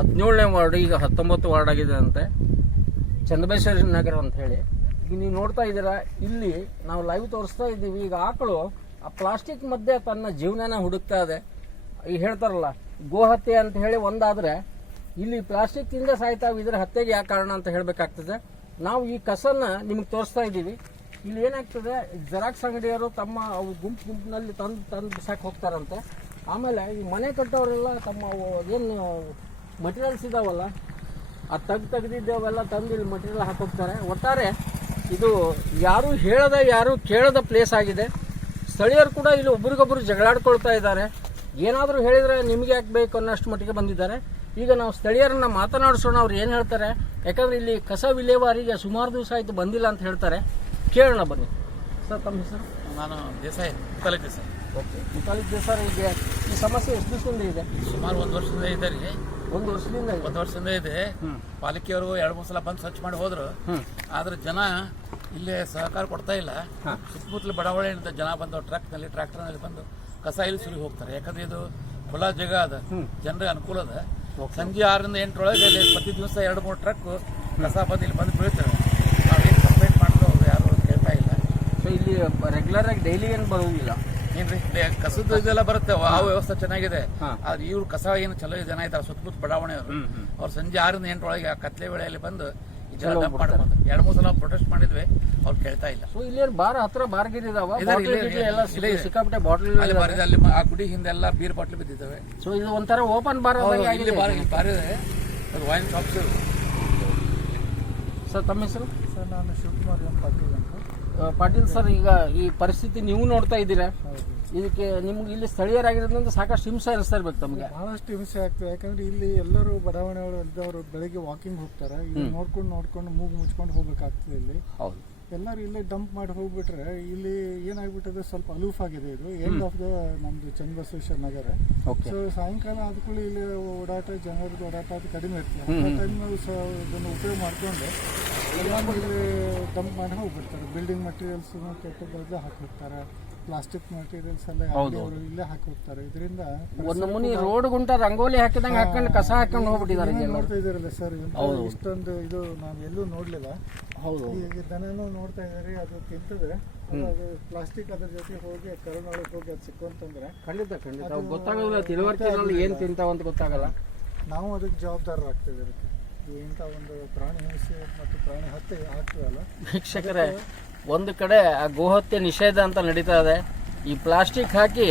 ಹದಿನೇಳನೇ ವಾರ್ಡ್, ಈಗ ಹತ್ತೊಂಬತ್ತು ವಾರ್ಡ್ ಆಗಿದೆ ಅಂತೆ. ಚಂದ್ರಬೇಶ್ವರ ನಗರ ಅಂತ ಹೇಳಿ. ಈಗ ನೀವು ನೋಡ್ತಾ ಇದ್ದೀರಾ, ಇಲ್ಲಿ ನಾವು ಲೈವ್ ತೋರಿಸ್ತಾ ಇದ್ದೀವಿ. ಈಗ ಆಕಳು ಆ ಪ್ಲಾಸ್ಟಿಕ್ ಮಧ್ಯೆ ತನ್ನ ಜೀವನನ ಹುಡುಕ್ತಾ ಇದೆ. ಈಗ ಹೇಳ್ತಾರಲ್ಲ ಗೋಹತ್ಯೆ ಅಂತ ಹೇಳಿ ಒಂದಾದ್ರೆ, ಇಲ್ಲಿ ಪ್ಲಾಸ್ಟಿಕ್ ತಿಂದ ಸಾಯ್ತಾವ ಇದ್ರ ಹತ್ಯೆಗೆ ಯಾಕೆ ಕಾರಣ ಅಂತ ಹೇಳಬೇಕಾಗ್ತದೆ. ನಾವು ಈ ಕಸನ್ನ ನಿಮಗೆ ತೋರಿಸ್ತಾ ಇದ್ದೀವಿ. ಇಲ್ಲಿ ಏನಾಗ್ತದೆ ಜೆರಾಕ್ಸ್ ಅಂಗಡಿಯವರು ತಮ್ಮ ಅವು ಗುಂಪು ಗುಂಪಿನಲ್ಲಿ ತಂದು ತಂದು ಬಿಸಾಕಿ ಹೋಗ್ತಾರಂತೆ. ಆಮೇಲೆ ಈ ಮನೆ ಕಟ್ಟೋರೆಲ್ಲ ತಮ್ಮ ಏನು ಮಟೀರಿಯಲ್ಸ್ ಇದಾವಲ್ಲ ಆ ತಗ್ ತೆಗ್ದಿದ್ದೇವೆಲ್ಲ ತಂದು ಇಲ್ಲಿ ಮಟೀರಿಯಲ್ ಹಾಕೋಗ್ತಾರೆ ಒಟ್ಟಾರೆ ಇದು ಯಾರು ಹೇಳದ ಯಾರು ಕೇಳದ ಪ್ಲೇಸ್ ಆಗಿದೆ. ಸ್ಥಳೀಯರು ಕೂಡ ಇಲ್ಲಿ ಒಬ್ರಿಗೊಬ್ರು ಜಗಳಾಡ್ಕೊಳ್ತಾ ಇದ್ದಾರೆ. ಏನಾದರೂ ಹೇಳಿದರೆ ನಿಮಗೆ ಯಾಕೆ ಬೇಕು ಅನ್ನೋಷ್ಟು ಮಟ್ಟಿಗೆ ಬಂದಿದ್ದಾರೆ. ಈಗ ನಾವು ಸ್ಥಳೀಯರನ್ನ ಮಾತನಾಡಿಸೋಣ. ಅವ್ರು ಏನು ಹೇಳ್ತಾರೆ? ಯಾಕಂದ್ರೆ ಇಲ್ಲಿ ಕಸ ವಿಲೇವಾರಿಗೆ ಸುಮಾರು ದಿವಸ ಆಯಿತು ಬಂದಿಲ್ಲ ಅಂತ ಹೇಳ್ತಾರೆ. ಕೇಳೋಣ ಬನ್ನಿ. ಸರ್ ತಮ್ಮ ಹೆಸರು? ನಾನು ದೇಸಾಯಿ ದೇಸಾಯಿ. ಓಕೆ ಮುತಾಲಿಕ್ ಸರ್ ಇದೆ ಈ ಸಮಸ್ಯೆ ಎಷ್ಟು ದಿವಸದಿಂದ ಇದೆ? ಸುಮಾರು ಒಂದು ವರ್ಷದಿಂದ ಇದೆ ರೀ. ಒಂದು ವರ್ಷದಿಂದ ಇದೆ? ಒಂದು ವರ್ಷದಿಂದ ಇದೆ. ಪಾಲಿಕೆಯವರು ಎರಡು ಮೂರು ಸಲ ಬಂದು ಸ್ವಚ್ಛ ಮಾಡಿ ಹೋದ್ರು. ಆದ್ರೆ ಜನ ಇಲ್ಲಿ ಸಹಕಾರ ಕೊಡ್ತಾ ಇಲ್ಲ. ಸುತ್ತಮುತ್ತಲ ಬಡಾವಣೆ ಬಡಾವಣೆಯಿಂದ ಜನ ಬಂದು ಟ್ರಕ್ನಲ್ಲಿ ಟ್ರ್ಯಾಕ್ಟರ್ನಲ್ಲಿ ಬಂದು ಕಸ ಇಲ್ಲಿ ಸುರಿ ಹೋಗ್ತಾರೆ. ಯಾಕಂದ್ರೆ ಇದು ಹೊಲ ಜಾಗ ಅದ. ಜನರಿಗೆ ಅನುಕೂಲ ಅದ. ಸಂಜೆ ಆರರಿಂದ ಎಂಟರೊಳಗೆ ಇಲ್ಲಿ ಪ್ರತಿ ದಿವಸ ಎರಡು ಮೂರು ಟ್ರಕ್ ಕಸ ಬಂದು ಇಲ್ಲಿ ಬಂದು ಬೀಳ್ತಾರೆ ನಾವೇನು ಕಂಪ್ಲೇಂಟ್ ಮಾಡಿದ್ರು ಯಾರು ಕೇಳ್ತಾ ಇಲ್ಲ. ಸೊ ಇಲ್ಲಿ ರೆಗ್ಯುಲರ್ ಆಗಿ ಡೈಲಿ ಏನು ಬರೋದಿಲ್ಲ? ಏನ್ರಿ ಕಸದ ಇದೆಲ್ಲ ಬರುತ್ತೆ. ಆ ವ್ಯವಸ್ಥೆ ಚೆನ್ನಾಗಿದೆ. ಆದ್ರೆ ಇವ್ರು ಕಸ ಏನು ಚಲೋ ಜನ ಇದ್ದಾರೆ ಸುತ್ತಮುತ್ತ ಬಡಾವಣೆಯವರು ಅವ್ರು. ಸಂಜೆ ಆರಿಂದ ಎಂಟರೊಳಗೆ ಆ ಕತ್ಲೆ ವೇಳೆಯಲ್ಲಿ ಬಂದು ಎರಡ್ ಡಂಪ್ ಮಾಡ್ಬೋದು ಎರಡು ಮೂರು ಸಲ ಪ್ರೊಟೆಸ್ಟ್ ಮಾಡಿದ್ವಿ. ಅವ್ರು ಕೇಳ್ತಾ ಇಲ್ಲ. ಸೊ ಇಲ್ಲಿ ಬಾರ್ ಹತ್ರ ಬಾರ್ಗಿರ್ ಇದಾವ. ಸಿಕ್ಕಾಪಟ್ಟೆ ಬಾಟ್ಲ್ ಅಲ್ಲಿ ಅಲ್ಲಿ ಆ ಗುಡಿ ಹಿಂದೆಲ್ಲ ಬೀರ್ ಬಾಟ್ಲಿ ಬಿದ್ದಿದ್ದಾವೆ. ಸೊ ಇದು ಒಂಥರ ಓಪನ್ ಬಾರ್ ಇಲ್ಲಿ ಬಾರಿ ಇಲ್ಲಿ ಬಾರಿ ಇದೆ ಅದು ವೈನ್ ಶಾಪ್ಸ್ ಸರ್ ತಮ್ಮ ಹೆಸರು? ಸರ್ ನಾನು ಶಿವಕುಮಾರ್ ಎಂ. ಪಾಟೀಲ್ ಅಂತ. ಪಾಟೀಲ್ ಸರ್ ಈಗ ಈ ಪರಿಸ್ಥಿತಿ ನೀವು ನೋಡ್ತಾ ಇದ್ದೀರಾ? ಇದಕ್ಕೆ ನಿಮ್ಗೆ ಇಲ್ಲಿ ಸ್ಥಳೀಯರಾಗಿರೋದ್ರಿಂದ ಸಾಕಷ್ಟು ಹಿಂಸೆ ಅನಿಸ್ತಾ ಇರ್ಬೇಕು ತಮಗೆ. ಬಹಳಷ್ಟು ಹಿಂಸೆ ಆಗ್ತದೆ. ಯಾಕಂದ್ರೆ ಇಲ್ಲಿ ಎಲ್ಲರೂ ಬಡಾವಣೆ ಇದ್ದವರು ಬೆಳಿಗ್ಗೆ ವಾಕಿಂಗ್ ಹೋಗ್ತಾರೆ. ಇಲ್ಲಿ ನೋಡ್ಕೊಂಡು ನೋಡ್ಕೊಂಡು ಮೂಗು ಮುಚ್ಕೊಂಡು ಹೋಗ್ಬೇಕಾಗ್ತದೆ ಇಲ್ಲಿ. ಹೌದು. ಎಲ್ಲರೂ ಇಲ್ಲೇ ಡಂಪ್ ಮಾಡಿ ಹೋಗ್ಬಿಟ್ರೆ ಇಲ್ಲಿ ಏನಾಗ್ಬಿಟ್ಟದೆ ಸ್ವಲ್ಪ ಅಲೂಫ್ ಆಗಿದೆ ಇದು ಎಂಡ್ ಆಫ್ ದ ನಮ್ದು ಚನ್ನಬಸವೇಶ್ವರ ನಗರ. ಸೊ ಸಾಯಂಕಾಲ ಆದ ಕೂಡಲೇ ಇಲ್ಲಿ ಓಡಾಟ ಜನರದ್ದು ಓಡಾಟ ಅದು ಕಡಿಮೆ ಇರ್ತದೆ. ಆ ಟೈಮ್ ಇದನ್ನು ಉಪಯೋಗ ಮಾಡಿಕೊಂಡು ಎಲ್ಲಾನು ಇಲ್ಲಿ ಡಂಪ್ ಮಾಡಿ ಹೋಗ್ಬಿಡ್ತಾರೆ. ಬಿಲ್ಡಿಂಗ್ ಮಟೀರಿಯಲ್ಸ್ ಕೆಟ್ಟದ್ದು ಹಾಕಿರ್ತಾರೆ ಹೋಗ್ತಾರೆ ಪ್ಲಾಸ್ಟಿಕ್ ಮಟೀರಿಯಲ್ಸ್ ಎಲ್ಲ ಅವರು ಇಲ್ಲೇ ಹಾಕಿ ಹೋಗ್ತಾರೆ ಇದರಿಂದ ಒಂದು ಮುನಿ ರೋಡ್ ಗುಂಟ ರಂಗೋಲಿ ಹಾಕಿದಂಗೆ ಹಾಕೊಂಡು ಕಸ ಹಾಕೊಂಡು ಹೋಗ್ಬಿಟ್ಟಿದ್ದಾರೆ ನೀವೇ ನೋಡ್ತಾ ಇದ್ದೀರಲ್ಲ ಸರ್? ಇಷ್ಟೊಂದು ಇದು ನಾನು ಎಲ್ಲೂ ನೋಡಲಿಲ್ಲ. ಹೌದು ಈಗ ದನನೂ ನೋಡ್ತಾ ಇದ್ದಾರೆ ಅದು ತಿಂತದೆ. ಅದು- ಪ್ಲಾಸ್ಟಿಕ್ ಅದ್ರ ಜೊತೆ ಹೋಗಿ ಕರುಣೊಳಗೆ ಹೋಗಿ ಅದು ಸಿಕ್ಕಂತಂದ್ರೆ ಖಂಡಿತ ಖಂಡಿತ. ಗೊತ್ತಾಗೋದಿಲ್ಲ ತಿಳುವಳಿಕೆನಲ್ಲಿ ಏನು ತಿಂತಾವ ಅಂತ ಗೊತ್ತಾಗಲ್ಲ. ನಾವು ಅದಕ್ಕೆ ಜವಾಬ್ದಾರರಾಗ್ತೇವೆ ಅದಕ್ಕೆ. ಈ ಇಂಥ ಒಂದು ಪ್ರಾಣಿ ಮತ್ತು ಪ್ರಾಣಿ ಹತ್ಯೆ ವೀಕ್ಷಕರೇ, ಒಂದು ಕಡೆ ಆ ಗೋಹತ್ಯೆ ನಿಷೇಧ ಅಂತ ನಡೀತಾ ಇದೆ. ಈ ಪ್ಲಾಸ್ಟಿಕ್ ಹಾಕಿ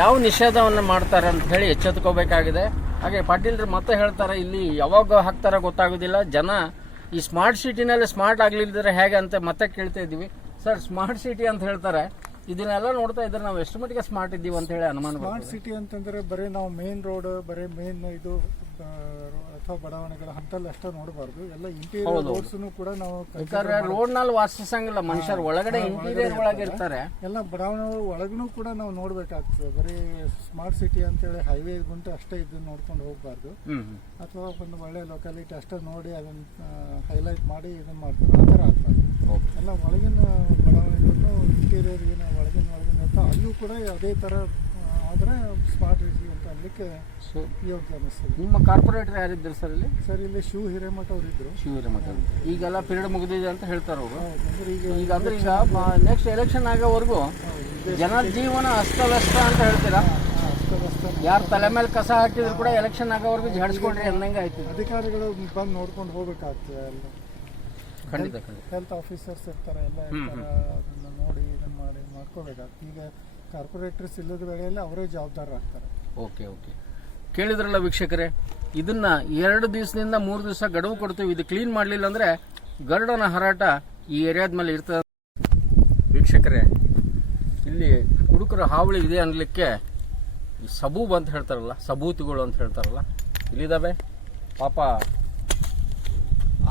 ಯಾವ ನಿಷೇಧವನ್ನು ಮಾಡ್ತಾರೆ ಅಂತ ಹೇಳಿ ಎಚ್ಚೆತ್ಕೋಬೇಕಾಗಿದೆ. ಹಾಗೆ ಪಾಟೀಲ್ರು ಮತ್ತೆ ಹೇಳ್ತಾರೆ, ಇಲ್ಲಿ ಯಾವಾಗ ಹಾಕ್ತಾರ ಗೊತ್ತಾಗೋದಿಲ್ಲ. ಜನ ಈ ಸ್ಮಾರ್ಟ್ ಸಿಟಿನಲ್ಲಿ ಸ್ಮಾರ್ಟ್ ಆಗಲಿಲ್ಲದ್ರೆ ಹೇಗೆ ಅಂತ ಮತ್ತೆ ಕೇಳ್ತಾ ಇದ್ದೀವಿ. ಸರ್ ಸ್ಮಾರ್ಟ್ ಸಿಟಿ ಅಂತ ಹೇಳ್ತಾರೆ ಇದನ್ನೆಲ್ಲ ನೋಡ್ತಾ ಇದ್ರೆ ನಾವು ಎಷ್ಟು ಮಟ್ಟಿಗೆ ಸ್ಮಾರ್ಟ್ ಇದ್ದೀವಿ ಅಂತ ಹೇಳಿ ಅನುಮಾನ ಸ್ಮಾರ್ಟ್ ಸಿಟಿ ಅಂತಂದ್ರೆ ಬರೀ ನಾವು ಮೇನ್ ರೋಡ್ ಬರೀ ಮೇನ್ ಇದು ಅಥವಾ ಬಡಾವಣೆಗಳ ಹಂತಲ್ಲಿ ಅಷ್ಟೇ ನೋಡಬಾರ್ದು. ಎಲ್ಲ ಇಂಟೀರಿಯರ್ ರೋಡ್ಸ್ ಕೂಡ ನಾವು ಯಾಕಂದ್ರೆ ರೋಡ್ನಲ್ಲಿ ವಾಸಿಸಂಗಿಲ್ಲ ಮನುಷ್ಯರು ಒಳಗಡೆ ಇಂಟೀರಿಯರ್ ಒಳಗೆ ಇರ್ತಾರೆ. ಎಲ್ಲ ಬಡಾವಣೆ ಒಳಗೂ ಕೂಡ ನಾವು ನೋಡ್ಬೇಕಾಗ್ತದೆ. ಬರೀ ಸ್ಮಾರ್ಟ್ ಸಿಟಿ ಅಂತೇಳಿ ಹೈವೇ ಗುಂಟು ಅಷ್ಟೇ ಇದನ್ನ ನೋಡ್ಕೊಂಡು ಹೋಗಬಾರ್ದು. ಅಥವಾ ಒಂದು ಒಳ್ಳೆ ಲೊಕ್ಯಾಲಿಟಿ ಅಷ್ಟೇ ನೋಡಿ ಅದನ್ನ ಹೈಲೈಟ್ ಮಾಡಿ ಇದನ್ನ ಮಾಡ್ತಾರೆ. ಆ ಥರ ಆಗ್ಬಾರ್ದು. ಎಲ್ಲ ಒಳಗಿನ ಬಡಾವಣೆಗಳನ್ನು ಇಂಟೀರಿಯರ್ ಏನು ಒಳಗಿನ ಒಳಗಿನ ಅಂತ ಅಲ್ಲೂ ಕೂಡ ಅದೇ ಥರ ಆದರೆ ಸ್ಮಾರ್ಟ್ ರೀತಿ ಅಂತ ಅನ್ಲಿಕ್ಕೆ ಸೊ ಯೋಗ್ಯ ಅನ್ನಿಸ್ತದೆ. ನಿಮ್ಮ ಕಾರ್ಪೊರೇಟರ್ ಯಾರಿದ್ರು ಸರ್ ಇಲ್ಲಿ? ಸರ್ ಇಲ್ಲಿ ಶಿವ ಹಿರೇಮಠ ಅವರು ಇದ್ರು. ಹಿರೇಮಠ. ಈಗೆಲ್ಲ ಪೀರಿಯಡ್ ಮುಗಿದಿದೆ ಅಂತ ಹೇಳ್ತಾರೆ ಅವರು. ಈಗ ಈಗ ಅಂದ್ರೆ ಈಗ ನೆಕ್ಸ್ಟ್ ಎಲೆಕ್ಷನ್ ಆಗೋವರೆಗೂ ಜನ ಜೀವನ ಅಸ್ತವ್ಯಸ್ತ ಅಂತ ಹೇಳ್ತೀರಾ? ಯಾರ ತಲೆ ಮೇಲೆ ಕಸ ಹಾಕಿದ್ರು ಕೂಡ ಎಲೆಕ್ಷನ್ ಆಗೋವರೆಗೂ ಝಾಡಿಸ್ಕೊಂಡ್ರೆ ಅಂದಂಗೆ ಆಯ್ತು ಅಧಿಕಾರಿಗಳು ಬಂದು ನೋಡ್ಕೊಂಡು ಹೋಗ್ಬೇಕಾಗ್ತದೆ ಎಲ್ಲ. ಖಂಡಿತ ಖಂಡಿತ. ಹೆಲ್ತ್ ಆಫೀಸರ್ಸ್ ಇರ್ತಾರೆ ಎಲ್ಲ ಇರ್ತಾರೆ ಅದನ್ನ ನೋಡಿ ಇದನ್ನು ಮಾಡಿ ಮಾಡ್ಕೋಬೇಕಾಗ್ತದೆ ಈಗ ಕಾರ್ಪೊರೇಟರ್ಸ್ ಇಲ್ಲದ ವೇಳೆಯಲ್ಲಿ ಅವರೇ ಜವಾಬ್ದಾರರಾಗ್ತಾರೆ. Okay okay. ಕೇಳಿದ್ರಲ್ಲ ವೀಕ್ಷಕರೇ ಇದನ್ನ ಎರಡು ದಿವಸದಿಂದ ಮೂರು ದಿವಸ ಗಡುವು ಕೊಡ್ತೀವಿ ಇದು ಕ್ಲೀನ್ ಮಾಡಲಿಲ್ಲ ಅಂದರೆ ಗರುಡನ ಹಾರಾಟ ಈ ಏರಿಯಾದ ಮೇಲೆ ಇರ್ತದೆ. ವೀಕ್ಷಕರೇ ಇಲ್ಲಿ ಕುಡುಕರ ಹಾವಳಿ ಇದೆ ಅನ್ನಲಿಕ್ಕೆ ಈ ಸಬೂಬ್ ಅಂತ ಹೇಳ್ತಾರಲ್ಲ ಸಬೂತಿಗಳು ಅಂತ ಹೇಳ್ತಾರಲ್ಲ ಇಲ್ಲಿದ್ದಾವೆ ಪಾಪ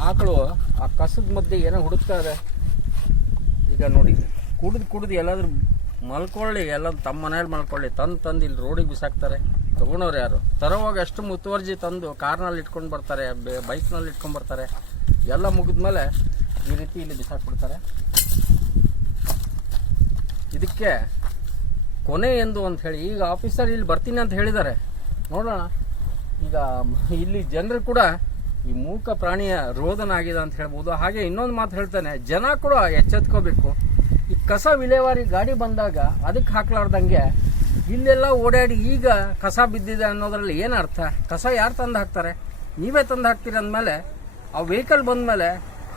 ಆಕಳು ಆ ಕಸದ ಮಧ್ಯೆ ಏನೋ ಹುಡುಕ್ತಾ ಇದೆ. ಈಗ ನೋಡಿ, ಕುಡಿದು ಕುಡಿದು ಎಲ್ಲಾದ್ರೂ ಮಲ್ಕೊಳ್ಳಿ ಎಲ್ಲ ತಮ್ಮ ಮನೇಲಿ ಮಲ್ಕೊಳ್ಳಿ. ತಂದು ತಂದು ಇಲ್ಲಿ ರೋಡಿಗೆ ಬಿಸಾಕ್ತಾರೆ. ತಗೊಂಡವ್ರು ಯಾರು? ತರೋವಾಗ ಅಷ್ಟು ಮುತುವರ್ಜಿ ತಂದು ಕಾರ್ನಲ್ಲಿ ಇಟ್ಕೊಂಡು ಬರ್ತಾರೆ ಬೈಕ್ನಲ್ಲಿ ಇಟ್ಕೊಂಡು ಬರ್ತಾರೆ. ಎಲ್ಲ ಮುಗಿದ್ಮೇಲೆ ಈ ರೀತಿ ಇಲ್ಲಿ ಬಿಸಾಕ್ಬಿಡ್ತಾರೆ. ಇದಕ್ಕೆ ಕೊನೆ ಎಂದು ಅಂತ ಹೇಳಿ, ಈಗ ಆಫೀಸರ್ ಇಲ್ಲಿ ಬರ್ತೀನಿ ಅಂತ ಹೇಳಿದ್ದಾರೆ. ನೋಡೋಣ. ಈಗ ಇಲ್ಲಿ ಜನರು ಕೂಡ ಈ ಮೂಕ ಪ್ರಾಣಿಯ ರೋದನ ಆಗಿದೆ ಅಂತ ಹೇಳ್ಬೋದು. ಹಾಗೆ ಇನ್ನೊಂದು ಮಾತು ಹೇಳ್ತಾನೆ, ಜನ ಕೂಡ ಎಚ್ಚೆತ್ಕೋಬೇಕು. ಈ ಕಸ ವಿಲೇವಾರಿ ಗಾಡಿ ಬಂದಾಗ ಅದಕ್ಕೆ ಹಾಕ್ಲಾರ್ದಂಗೆ ಇಲ್ಲೆಲ್ಲ ಓಡಾಡಿ ಈಗ ಕಸ ಬಿದ್ದಿದೆ ಅನ್ನೋದ್ರಲ್ಲಿ ಏನು ಅರ್ಥ? ಕಸ ಯಾರು ತಂದು ಹಾಕ್ತಾರೆ? ನೀವೇ ತಂದು ಹಾಕ್ತೀರಿ ಅಂದಮೇಲೆ ಆ ವೆಹಿಕಲ್ ಬಂದಮೇಲೆ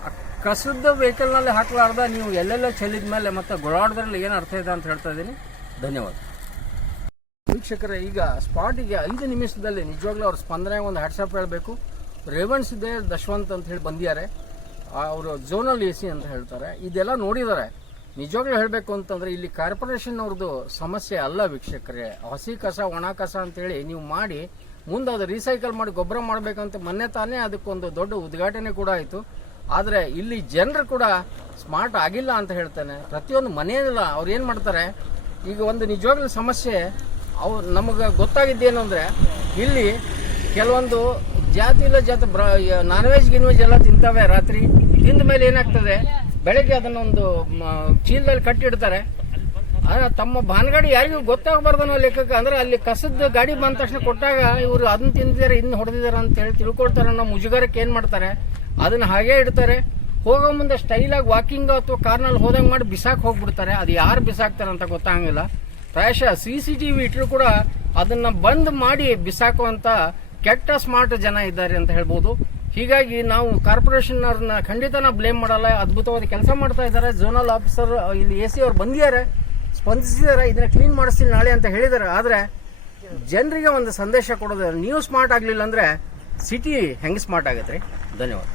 ಆ ಕಸದ ವೆಹಿಕಲ್ನಲ್ಲಿ ಹಾಕ್ಲಾರ್ದ ನೀವು ಎಲ್ಲೆಲ್ಲೋ ಚೆಲ್ಲಿದ ಮೇಲೆ ಮತ್ತೆ ಗೊಳಾಡೋದ್ರಲ್ಲಿ ಏನು ಅರ್ಥ ಇದೆ ಅಂತ ಹೇಳ್ತಾ ಇದ್ದೀನಿ. ಧನ್ಯವಾದ. ವೀಕ್ಷಕರೇ, ಈಗ ಸ್ಪಾಟಿಗೆ ಐದು ನಿಮಿಷದಲ್ಲಿ ನಿಜವಾಗ್ಲೂ ಅವ್ರ ಸ್ಪಂದನೆ ಒಂದು ಹ್ಯಾಟ್ಸಪ್ ಹೇಳಬೇಕು. ರೇವಣ್ಸ್ ಇದೆ, ದಶವಂತ್ ಅಂತ ಹೇಳಿ ಬಂದಿದ್ದಾರೆ. ಅವರು ಝೋನಲ್ ಎ ಸಿ ಅಂತ ಹೇಳ್ತಾರೆ. ಇದೆಲ್ಲ ನೋಡಿದ್ದಾರೆ. ನಿಜವಾಗ್ಲೂ ಹೇಳಬೇಕು ಅಂತಂದರೆ ಇಲ್ಲಿ ಕಾರ್ಪೊರೇಷನ್ ಅವ್ರದ್ದು ಸಮಸ್ಯೆ ಅಲ್ಲ ವೀಕ್ಷಕರೇ. ಹಸಿ ಕಸ, ಒಣ ಕಸ ಅಂತೇಳಿ ನೀವು ಮಾಡಿ ಮುಂದೆ ಅದು ರೀಸೈಕಲ್ ಮಾಡಿ ಗೊಬ್ಬರ ಮಾಡಬೇಕಂತ ಮೊನ್ನೆ ತಾನೇ ಅದಕ್ಕೊಂದು ದೊಡ್ಡ ಉದ್ಘಾಟನೆ ಕೂಡ ಆಯಿತು. ಆದರೆ ಇಲ್ಲಿ ಜನರು ಕೂಡ ಸ್ಮಾರ್ಟ್ ಆಗಿಲ್ಲ ಅಂತ ಹೇಳ್ತಾನೆ. ಪ್ರತಿಯೊಂದು ಮನೆಯಲ್ಲ ಅವ್ರು ಏನು ಮಾಡ್ತಾರೆ, ಈಗ ಒಂದು ನಿಜವಾಗ್ಲೂ ಸಮಸ್ಯೆ ಅವ್ರು ನಮಗೆ ಗೊತ್ತಾಗಿದ್ದೇನು ಅಂದರೆ ಇಲ್ಲಿ ಕೆಲವೊಂದು ಜಾತಿ ಇಲ್ಲ, ಜಾತಿ ನಾನ್ ವೆಜ್ ಗಿನ್ ವೆಜ್ ಎಲ್ಲ ತಿಂತಾವೆ ರಾತ್ರಿ. ತಿಂದ ಮೇಲೆ ಏನಾಗ್ತದೆ? ಬೆಳಗ್ಗೆ ಅದನ್ನೊಂದು ಚೀಲದಲ್ಲಿ ಕಟ್ಟಿಡ್ತಾರೆ. ತಮ್ಮ ಬಾನ್ಗಾಡಿ ಯಾರಿಗೂ ಗೊತ್ತಾಗಬಾರ್ದು ಅನ್ನೋ ಲೆಕ್ಕಕ್ಕೆ. ಅಂದ್ರೆ ಅಲ್ಲಿ ಕಸದ ಗಾಡಿ ಬಂದ ತಕ್ಷಣ ಕೊಟ್ಟಾಗ ಇವರು ಅದನ್ನ ತಿಂದಿದ್ದಾರೆ, ಇನ್ನು ಹೊಡೆದಿದ್ದಾರೆ ಅಂತ ಹೇಳಿ ತಿಳ್ಕೊಳ್ತಾರೆ ಅನ್ನೋ ಮುಜುಗರಕ್ಕೆ ಏನು ಮಾಡ್ತಾರೆ? ಅದನ್ನ ಹಾಗೆ ಇಡ್ತಾರೆ. ಹೋಗೋ ಮುಂದೆ ಸ್ಟೈಲಾಗಿ ವಾಕಿಂಗ್ ಅಥವಾ ಕಾರ್ನಲ್ಲಿ ಹೋದಂಗೆ ಮಾಡಿ ಬಿಸಾಕ್ ಹೋಗ್ಬಿಡ್ತಾರೆ. ಅದು ಯಾರು ಬಿಸಾಕ್ತಾರೆ ಅಂತ ಗೊತ್ತಾಗಂಗಿಲ್ಲ. ಪ್ರಾಯಶಃ ಸಿ ಸಿ ಟಿ ವಿ ಇಟ್ಟರು ಕೂಡ ಅದನ್ನ ಬಂದ್ ಮಾಡಿ ಬಿಸಾಕುವಂತ ಕೆಟ್ಟ ಸ್ಮಾರ್ಟ್ ಜನ ಇದ್ದಾರೆ ಅಂತ ಹೇಳ್ಬೋದು. ಹೀಗಾಗಿ ನಾವು ಕಾರ್ಪೊರೇಷನ್ ಅವ್ರನ್ನ ಖಂಡಿತ ನಾವು ಬ್ಲೇಮ್ ಮಾಡಲ್ಲ ಅದ್ಭುತವಾದ ಕೆಲಸ ಮಾಡ್ತಾ ಇದ್ದಾರೆ. ಝೋನಲ್ ಆಫೀಸರ್ ಇಲ್ಲಿ ಎ ಸಿ ಅವ್ರು ಬಂದಿದ್ದಾರೆ ಸ್ಪಂದಿಸಿದ್ದಾರೆ ಇದನ್ನ ಕ್ಲೀನ್ ಮಾಡಿಸ್ತೀನಿ ನಾಳೆ ಅಂತ ಹೇಳಿದ್ದಾರೆ. ಆದರೆ ಜನರಿಗೆ ಒಂದು ಸಂದೇಶ ಕೊಡೋದು ನೀವು ಸ್ಮಾರ್ಟ್ ಆಗಲಿಲ್ಲ ಅಂದರೆ ಸಿಟಿ ಹೆಂಗೆ ಸ್ಮಾರ್ಟ್ ಆಗತ್ತೆ? ರೀ ಧನ್ಯವಾದ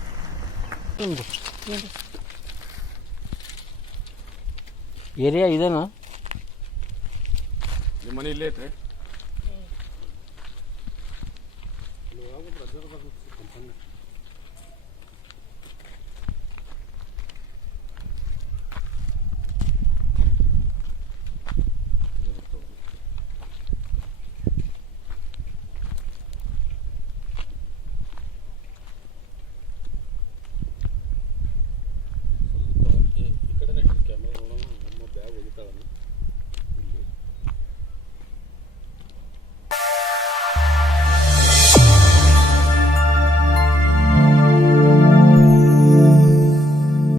ಏರಿಯಾ ಇದೇನಾ? ನಿಮ್ಮ ಮನೆ ಇಲ್ಲೇ ಐತ್ರಿ. Lagu brother.